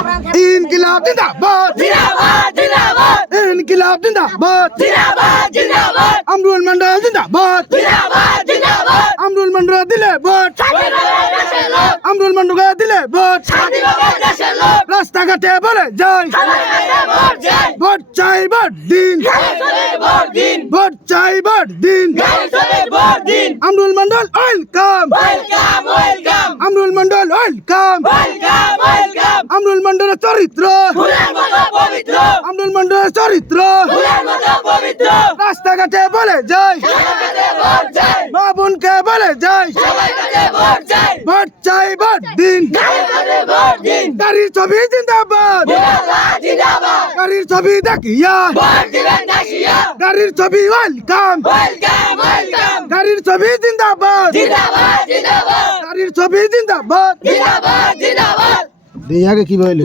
ইনকিলাব জিন্দাবাদ জিন্দাবাদ জিন্দাবাদ ইনকিলাব জিন্দাবাদ জিন্দাবাদ জিন্দাবাদ আমরুল মন্ডল জিন্দাবাদ জিন্দাবাদ জিন্দাবাদ আমরুল মন্ডল দিলে ভোট স্বাধীনভাবে দেশের লোক আমরুল মন্ডলকে দিলে ভোট স্বাধীনভাবে দেশের লোক রাস্তাঘাটে বলে যাই সবাইকে ভোট চাই ভোট চাই ভোট দিন চলে ভোট দিন ভোট চাই ভোট দিন চলে ভোট দিন Amrul Mondal welcome welcome welcome Amrul Mondal welcome welcome welcome Amrul মন্ডলের চরিত্র ফুলের মতো পবিত্র আমরুল মন্ডলের চরিত্র ফুলের মতো পবিত্র রাস্তাঘাটে বলে যাই সবাইকে ভোট চাই মা বোনকে বলে যাই সবাইকে ভোট চাই ভোট চাই ভোট দিন চলে ভোট দিন গাড়ির ছবি জিন্দাবাদ জিন্দাবাদ জিন্দাবাদ গাড়ির ছবি দেখিয়া ভোট দিবেন দেখিয়া গাড়ির ছবি ওয়েলকাম ওয়েলকাম ওয়েলকাম গাড়ির ছবি জিন্দাবাদ জিন্দাবাদ জিন্দাবাদ গাড়ির ছবি জিন্দাবাদ জিন্দাবাদ জিন্দাবাদ আগে কি বলে